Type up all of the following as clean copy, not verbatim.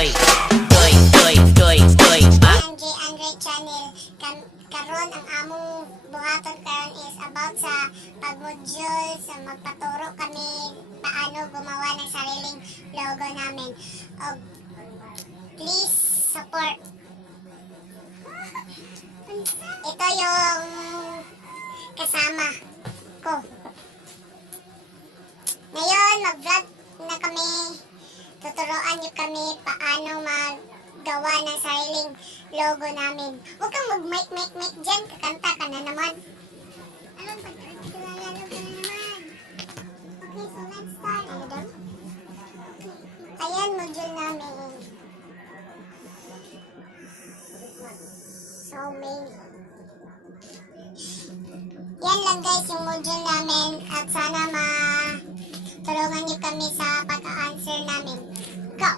Andre channel. Karon ang among buhaton karon is about sa pag-module, sa magpaturo kami paano gumawa ng sariling logo namin. Please support. Ito yung kasama ko. Ngayon, mag-vlog na kami. Tuturuan niyo kami paano maggawa ng sariling logo namin. Huwag kang mag-make dyan. Kakanta ka na naman. Anong pag-kilala ka na naman? Okay, so let's start. Ano daw? Ayan, module namin. So many. Yan lang guys yung module namin at sana tulungan niyo kami sa pag-answer namin. Go!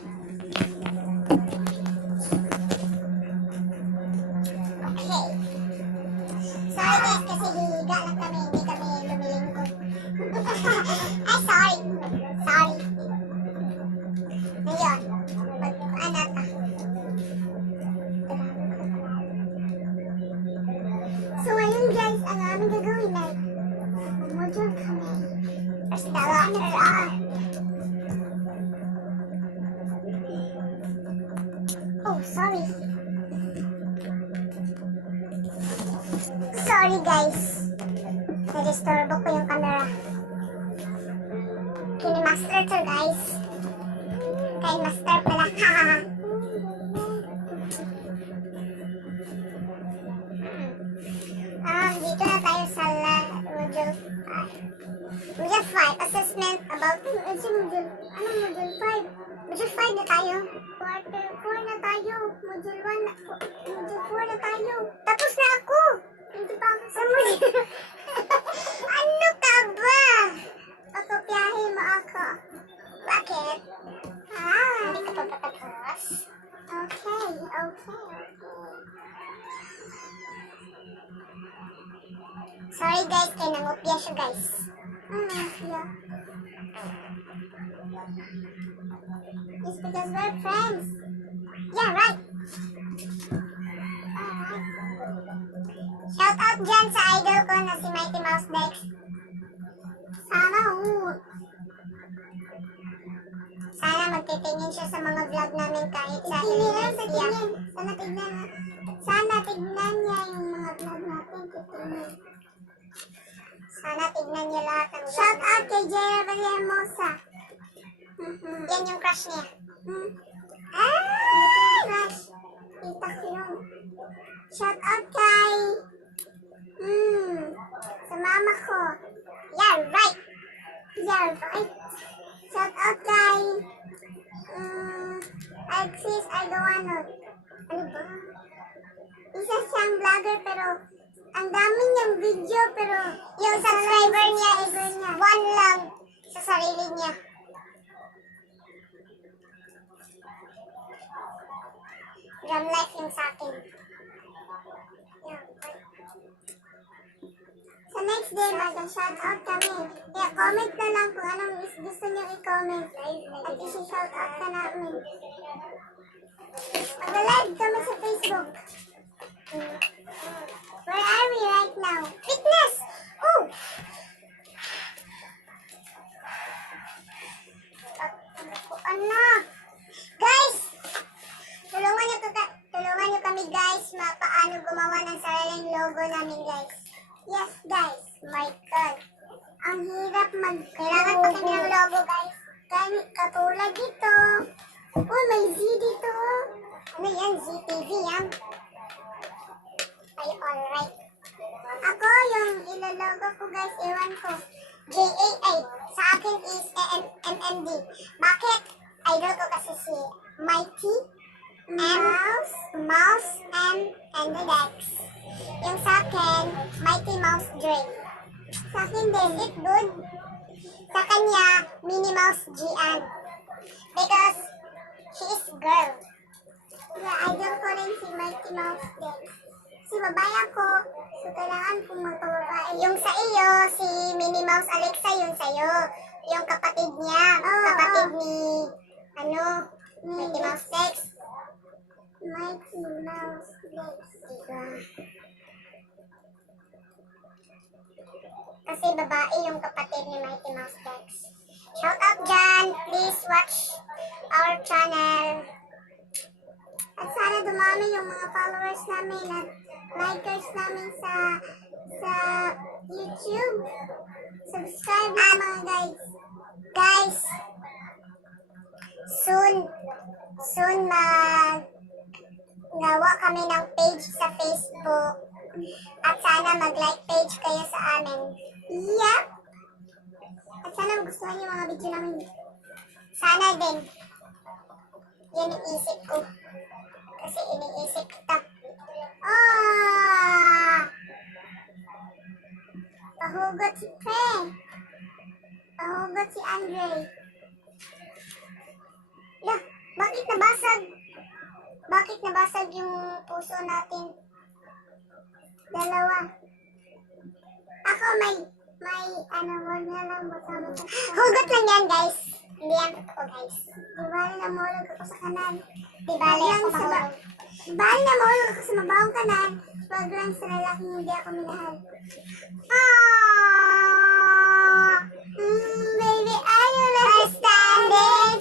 Okay. Sorry guys kasi hihiga lang kami, hindi kami lumilingkod. Ay, sorry. Sorry. Ngayon, mag-anak ka. So ayun guys, ang aming gagawin ay module kami. As the letter R. Oh, sorry. Sorry guys. Nadisturbo ko yung camera. Kini-master to guys. Kay master pala. Hahaha. Dito na tayo sa module 5. Module 5, assessment about module. Anong module 5? Module 5 na tayo. Quarter 4 na tayo. Module 1 na. Module 4 na tayo. Tapos na ako. Hindi pa ako sa module. Ano ka ba? Pakopyahin mo ako. Bakit? Hindi ka pa patapos. Okay. Sorry guys, kaya nangopya siya guys. Yeah. It's because we're friends. Yeah, right. Shout out dyan sa idol ko na si Mighty Mouse Dex. Sana magtitingin siya sa mga vlog namin kahit sa Illinois. Sana tignan niya yung mga vlog natin. Sana tignan niya lahat ng vlog. Shout out kay Jera Vallehermosa. Yan yung crush niya. Crush. Kita ko yun. Shout out kay sa mama ko. Yeah, right. Shout out kay Alexis Ardoano. Ano ba? Isa siyang vlogger pero ang dami niyang video pero yung subscriber niya is 1 lang sa sarili niya. Drum life yung sa akin. Sa next day, mag-shout out kami. Kaya comment na lang kung anong gusto niyo i-comment. At isi-shout out ka namin. Mag-live kami sa Facebook. Where are we right now? Fitness! Oh! Ano? Guys! Tulungan niyo kami guys paano gumawa ng sariling logo namin guys. Yes guys, my God. Ang hirap kailangan pa kami ng logo guys. Katulad dito. Oh, may Z dito. Ano yan? ZTV yan. Ay, alright. Ako yung ilalogo ko guys, ewan ko. JAA. Sa akin is MMD. Bakit? Idol ko kasi si Mighty Mouse, and the Dex. Yung sa akin, Mighty Mouse Dre. Sa akin din, it good. Sa kanya, Minnie Mouse Gian. Because she is girl. Yeah, idol ko rin si Mighty Mouse Dex. Si babae ako, so kailangan kong magpababae. Yung sa iyo, si Minnie Mouse Alexa, yung sa'yo. Yung kapatid niya, kapatid ni, Mickey Mouse Legs. Mickey Mouse Legs. Diba? Kasi babae yung kapatid ni Mickey Mouse Legs. Shout out dyan. Please watch our channel. At sana dumami yung mga followers namin at likers namin sa YouTube. Subscribe na mga guys. Guys, soon gawa kami ng page sa Facebook. At sana mag-like page kayo sa amin. Yep! At sana magustuhan yung mga video namin. Sana din. Yan ang isip ko. Kasi iniisip kita. Pahugot si Pre. Pahugot si Andre. Lah, bakit nabasag? Bakit nabasag yung puso natin? Dalawa. Ako may wag na lang butang. Hugot lang yan, guys. Hindi yan totoo, guys. Di bali na mahulog ako sa kanan. Di bali ako mahulog. Di bali na mahulog ako sa mabawang kanan. Wag lang sa lalaking hindi ako minahal. Baby, are you understanding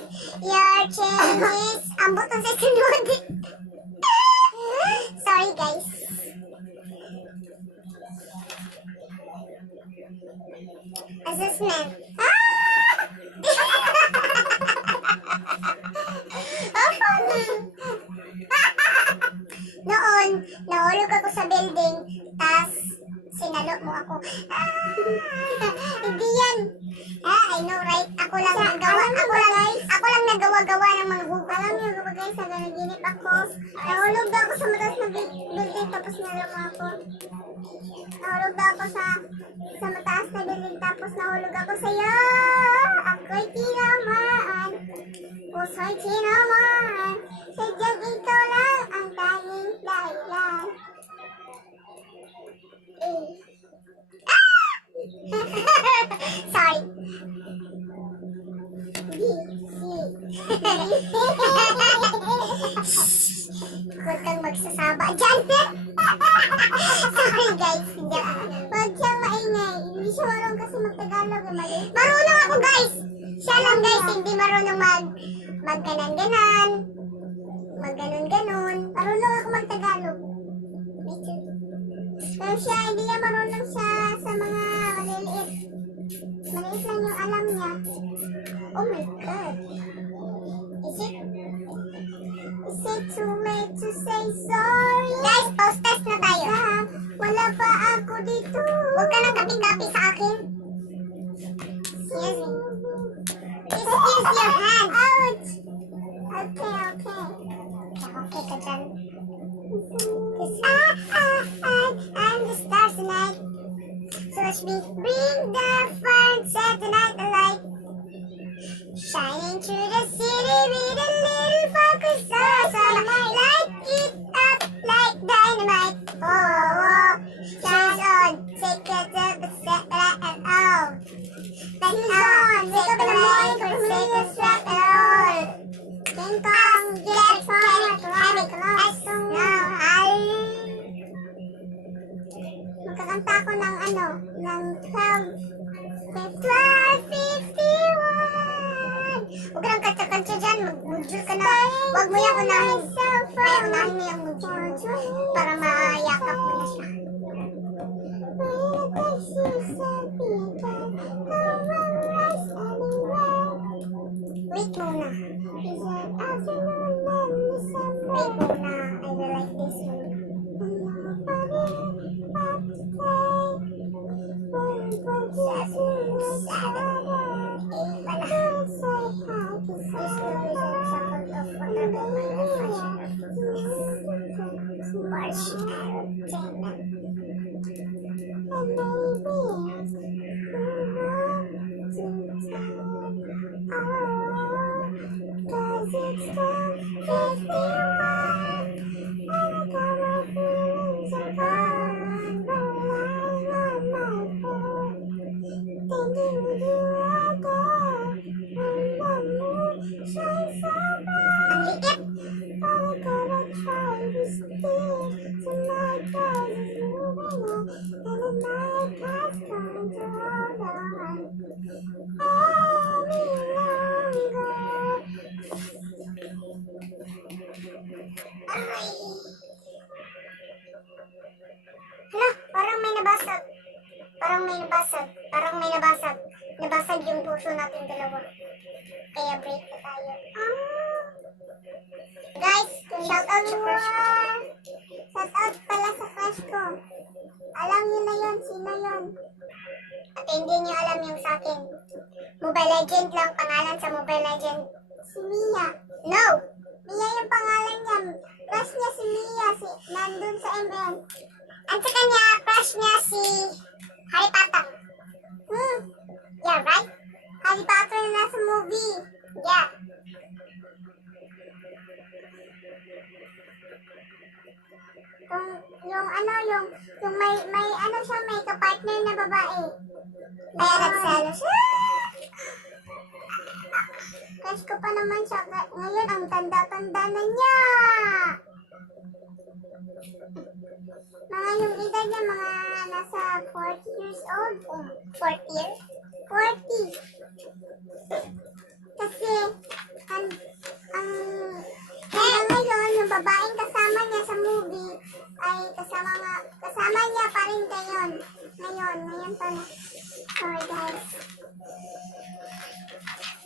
your changes? Ang butang sa sunod. Sorry, guys. Assessment. Noon, nahulog ako sa building, tas sinalo mo ako. Hindi yan. I know, right? Ako lang nagawa-gawa ng mga hugot. Alam niyo ba guys, sa ganaginip ako, nahulog daw ako sa mataas na building, tapos nalo mo ako. Nahulog daw ako sa mataas na building, tapos nahulog ako sa'yo. Ako'y tinamaan. Puso'y tinamaan. Sadyang ikaw lang ang tanging dahilan. Sorry. Huwag kang magsasaba dyan. Sorry guys. Huwag siyang maingay. Hindi siya marunong kasi mag-Tagalog. Marunong ako guys. Siya lang guys, hindi marunong mag-ganan-ganan. Mag-ganon-ganon. Marunong ako mag-Tagalog. Pero siya, hindi niya marunong siya sa mga maliliit. Maliit lang yung alam niya. Oh my God. Is it too late to say sorry? Guys, pause test na tayo. Wala pa ako dito. Huwag ka nang kapi-kapi sa akin. Excuse me. Excuse your hand. Ouch. Okay. Okay ka dyan. I'm the stars tonight. So watch me bring the fun, set the night alight. Shining through the city with a little focus on light it up like dynamite. Oh, shines on, take it up and set it and all. Lights on, wake up in the morning for the biggest rock and roll. Ding dong, get fun, have it close. Magkakanta ako ng ng 12:51. Huwag ka lang kantsa-kantsa dyan, mag-mudjul ka na. Huwag mo yung unahin. Kaya unahin mo yung mudjul para mayakap mo na siya. Wait muna. Wait muna. I will like this one. Ang Ay. Hala, parang may nabasag. Parang may nabasag. Parang may nabasag. Nabasag yung puso natin dalawa. Kaya break na tayo. Guys, shout out sa crush ko. Shout out pala sa crush ko. Alam niyo na yun, sino yun? At hindi niyo alam yung sa akin. Mobile Legend lang pangalan sa Mobile Legend. Si Mia. No! Mia yung pangalan niya. Crush niya si Mia. Nandun sa ML. At sa kanya, crush niya si Harry Potter. Yeah, right? Harry Potter na nasa movie. Yeah. Yung may ano siya, may kapartner na babae. Kaya nagsalo siya. Crush ko pa naman siya. Ngayon, ang tanda-tanda na niya. Mga yung edad niya, mga nasa 40 years old. 40 years? 40. Kasi, hanggang ngayon, yung babaeng kasama niya sa movie, ay kasama niya pa rin ngayon. Ngayon pa na. Sorry guys.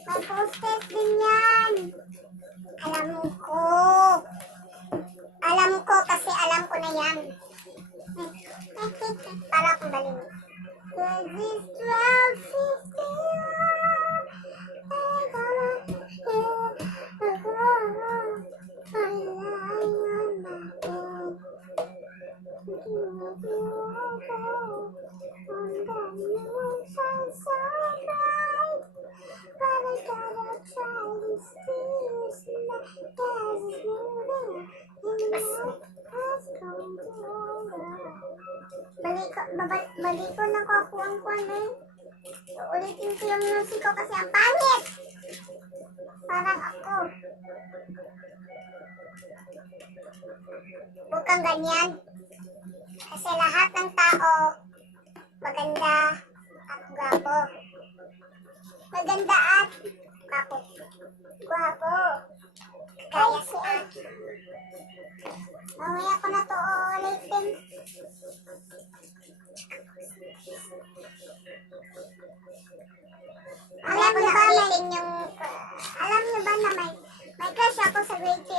May posters din yan. Alam ko kasi alam ko na yan. Para akong balin. Cause it's 12:15. Balik ko na ako ang kwan eh. Ulitin ko yung music ko kasi ang pangit. Parang ako. Huwag kang ganyan. Kasi lahat ng tao maganda at gwapo. Maganda at gwapo. Gwapo. Kaya si Aki. Mamaya ko na to ulitin. Alam niyo ba na may crush ako sa grade 3